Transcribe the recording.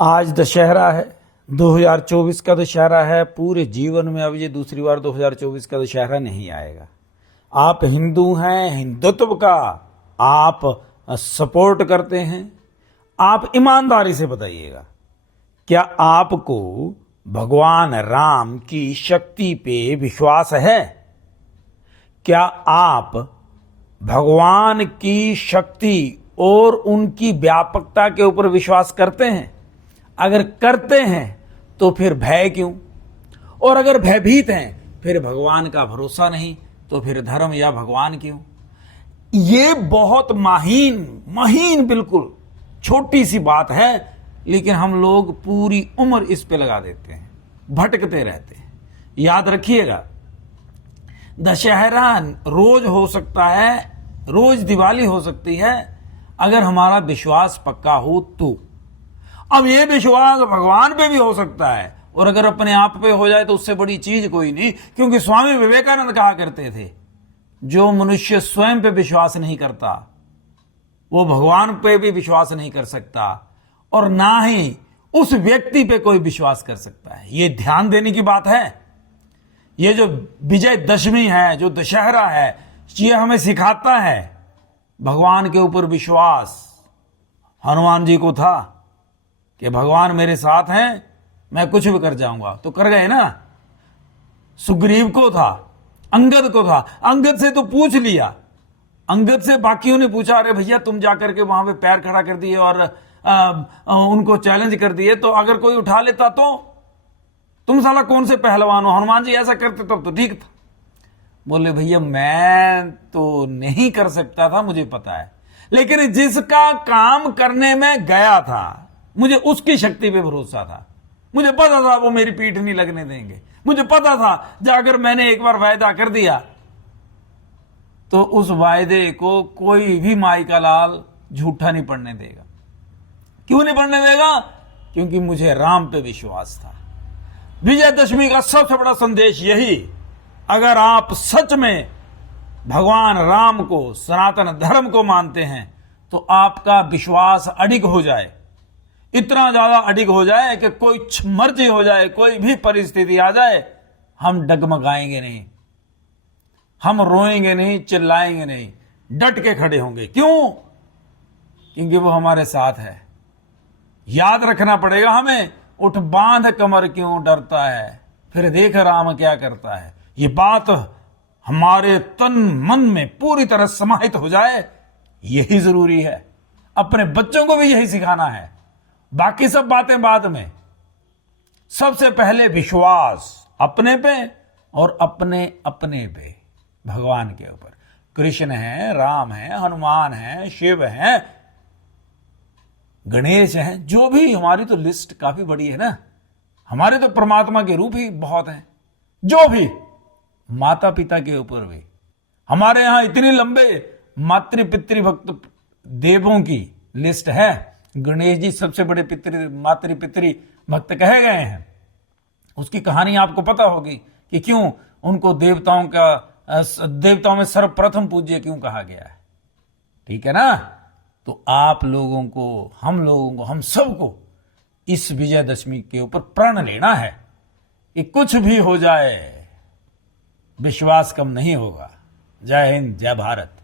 आज दशहरा है, 2024 का दशहरा है। पूरे जीवन में अब ये दूसरी बार 2024 का दशहरा नहीं आएगा। आप हिंदू हैं, हिंदुत्व का आप सपोर्ट करते हैं, आप ईमानदारी से बताइएगा, क्या आपको भगवान राम की शक्ति पे विश्वास है? क्या आप भगवान की शक्ति और उनकी व्यापकता के ऊपर विश्वास करते हैं? अगर करते हैं तो फिर भय क्यों? और अगर भयभीत हैं फिर भगवान का भरोसा नहीं, तो फिर धर्म या भगवान क्यों? ये बहुत महीन बिल्कुल छोटी सी बात है, लेकिन हम लोग पूरी उम्र इस पे लगा देते हैं, भटकते रहते हैं। याद रखिएगा, दशहरा रोज हो सकता है, रोज दिवाली हो सकती है, अगर हमारा विश्वास पक्का हो तो। अब ये विश्वास भगवान पे भी हो सकता है, और अगर अपने आप पे हो जाए तो उससे बड़ी चीज कोई नहीं। क्योंकि स्वामी विवेकानंद कहा करते थे, जो मनुष्य स्वयं पे विश्वास नहीं करता वो भगवान पे भी विश्वास नहीं कर सकता, और ना ही उस व्यक्ति पे कोई विश्वास कर सकता है। ये ध्यान देने की बात है। ये जो विजयदशमी है, जो दशहरा है, ये हमें सिखाता है भगवान के ऊपर विश्वास। हनुमान जी को था कि भगवान मेरे साथ हैं, मैं कुछ भी कर जाऊंगा, तो कर गए ना। सुग्रीव को था, अंगद को था, अंगद से तो पूछ लिया, अंगद से बाकियों ने पूछा, अरे भैया तुम जाकर के वहां पे पैर खड़ा कर दिए और उनको चैलेंज कर दिए, तो अगर कोई उठा लेता तो तुम साला कौन से पहलवान हो? हनुमान जी ऐसा करते तब तो ठीक था। बोले भैया मैं तो नहीं कर सकता था, मुझे पता है, लेकिन जिसका काम करने में गया था मुझे उसकी शक्ति पे भरोसा था। मुझे पता था वो मेरी पीठ नहीं लगने देंगे। मुझे पता था जाकर मैंने एक बार वायदा कर दिया तो उस वायदे को कोई भी माई का लाल झूठा नहीं पड़ने देगा। क्यों नहीं पड़ने देगा? क्योंकि मुझे राम पे विश्वास था। विजयदशमी का सबसे बड़ा संदेश यही, अगर आप सच में भगवान राम को, सनातन धर्म को मानते हैं, तो आपका विश्वास अडिग हो जाए, इतना ज्यादा अडिग हो जाए कि कोई मर्जी हो जाए, कोई भी परिस्थिति आ जाए, हम डगमगाएंगे नहीं, हम रोएंगे नहीं, चिल्लाएंगे नहीं, डट के खड़े होंगे। क्यों? क्योंकि वो हमारे साथ है। याद रखना पड़ेगा हमें, उठ बांध कमर क्यों डरता है, फिर देख राम क्या करता है। ये बात हमारे तन मन में पूरी तरह समाहित हो जाए, यही जरूरी है। अपने बच्चों को भी यही सिखाना है, बाकी सब बातें बाद में। सबसे पहले विश्वास अपने पे और अपने अपने पे, भगवान के ऊपर। कृष्ण है, राम है, हनुमान है, शिव है, गणेश है, जो भी, हमारी तो लिस्ट काफी बड़ी है ना। हमारे तो परमात्मा के रूप ही बहुत हैं। जो भी, माता पिता के ऊपर भी हमारे यहां इतने लंबे मातृ पितृ भक्त देवों की लिस्ट है। गणेश जी सबसे बड़े मातृ पितृ भक्त कहे गए हैं। उसकी कहानी आपको पता होगी कि क्यों उनको देवताओं में सर्वप्रथम पूज्य क्यों कहा गया है। ठीक है ना? तो आप लोगों को, हम लोगों को, हम सबको इस विजयदशमी के ऊपर प्रण लेना है कि कुछ भी हो जाए विश्वास कम नहीं होगा। जय हिंद, जय भारत।